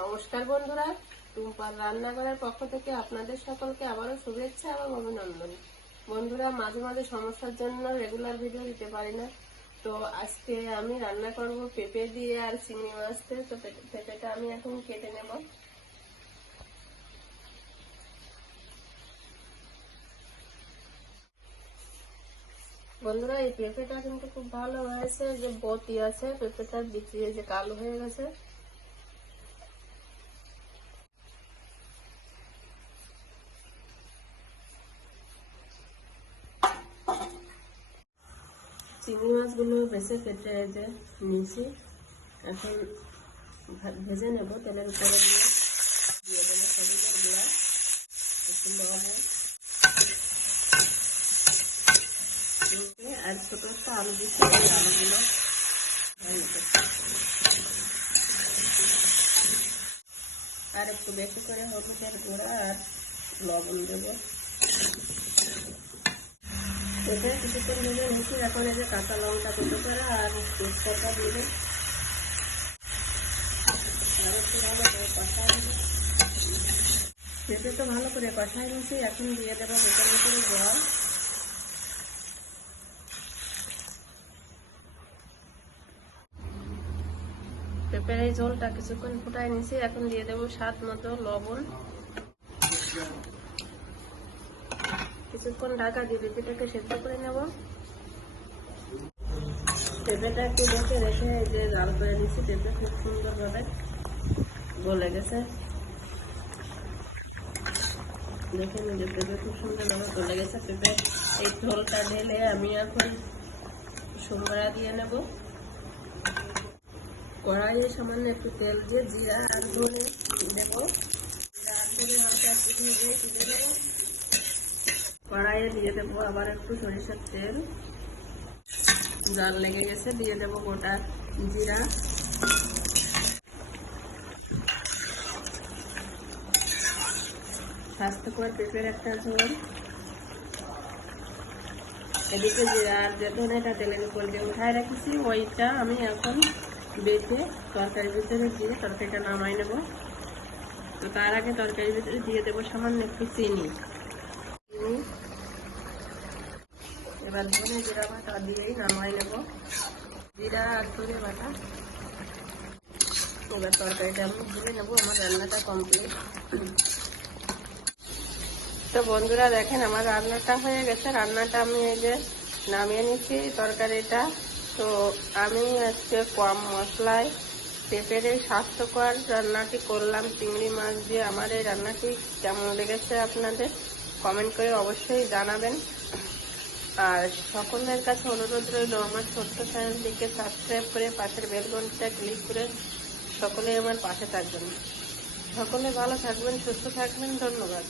নমস্কার বন্ধুরা টুম্পার রান্নাঘরের পক্ষ থেকে আপনাদের সকলকে আবারও শুভেচ্ছা এবং অভিনন্দন। বন্ধুরা, মাঝে মাঝে সমস্যার জন্য রেগুলার ভিডিও দিতে পারি না। তো আজকে আমি রান্না করব পেঁপে দিয়ে আর চিংড়ি মাছ দিয়ে। তো পেঁপেটা আমি এখন কেটে নেব। বন্ধুরা, এই পেঁপেটা কিন্তু খুব ভালো হয়েছে। যে বতি আছে পেঁপেটা বিচি যে কালো হয়ে গেছে। চিংড়ি মাছগুলো বেছে কেটে এই যে নিয়েছি এখন ভা- ভেজে নেব তেলের উপরে দিয়ে। দিয়ে দেবো সবুজের গুঁড়া একটু লবণ দিয়ে। আর ছোটো একটা আলু দিচ্ছি এই আলুগুলো ভেজে নেব। আর একটু বেশি করে হলুদের গুঁড়া আর লবণ দেবো। এটা কিছুক্ষণ ভেজে নিচ্ছি এখন যে কাঁচা লঙ্কা দুটো করে আর তেজপাতা দিলে। আর একটু ভালো তো ভালো করে কষাই নিচ্ছি এখন দিয়ে দেবো পেঁপের ভিতরে জল। পেঁপের এই ঝোলটা কিছুক্ষণ ফুটাই নিছি এখন দিয়ে দেবো স্বাদ মতো লবণ। কিছুক্ষণ ঢাকা দিয়ে পেঁপেটাকে সেদ্ধ করে নেব। পেঁপেটা একটু রেখে রেখে যে জাল করে দিচ্ছি পেঁপে খুব সুন্দরভাবে গলে গেছে। দেখে নিজে পেঁপে খুব সুন্দরভাবে গলে গেছে। পেঁপে এই ঝোলটা ঢেলে আমি এখন সোমরা দিয়ে নেব। কড়াইয়ে সামান্য একটু তেল দিয়ে জিরা আর ধরে দেবো। জিরা আর ধরে হালকা দিয়ে দিয়ে দেবো কড়াইয়ে দিয়ে দেবো আবার একটু সরিষার তেল। জাল লেগে গেছে, দিয়ে দেবো গোটা জিরা। স্বাস্থ্যকর পেঁপের একটা ঝোল। এদিকে জিরা আর যে ধনেটা উপর দিয়ে উঠায় রেখেছি, ওইটা আমি এখন বেটে তরকারির ভিতরে দিয়ে তরকারিটা নামাই নেব। তো তার আগে তরকারির ভিতরে দিয়ে দেবো সামান্য একটু চিনি। এবার ধনে জিরা বাটা দিয়েই নামাই নেব জিরা আর ধনে বাটা এবার তরকারিটা আমি ধুয়ে নেব আমার রান্নাটা কমপ্লিট তো বন্ধুরা দেখেন আমার রান্নাটা হয়ে গেছে রান্নাটা আমি এই যে নামিয়ে নিচ্ছি তরকারিটা তো আমি আজকে কম মশলায় পেঁপের এই স্বাস্থ্যকর রান্নাটি করলাম চিংড়ি মাছ দিয়ে আমার এই রান্নাটি কেমন লেগেছে আপনাদের কমেন্ট করে অবশ্যই জানাবেন আর সকলের কাছে অনুরোধ রইল, আমার ছোট্ট চ্যানেলটিকে সাবস্ক্রাইব করে পাশের বেল ক্লিক করে সকলে আমার পাশে থাকবেন। সকলে ভালো থাকবেন, সুস্থ থাকবেন, ধন্যবাদ।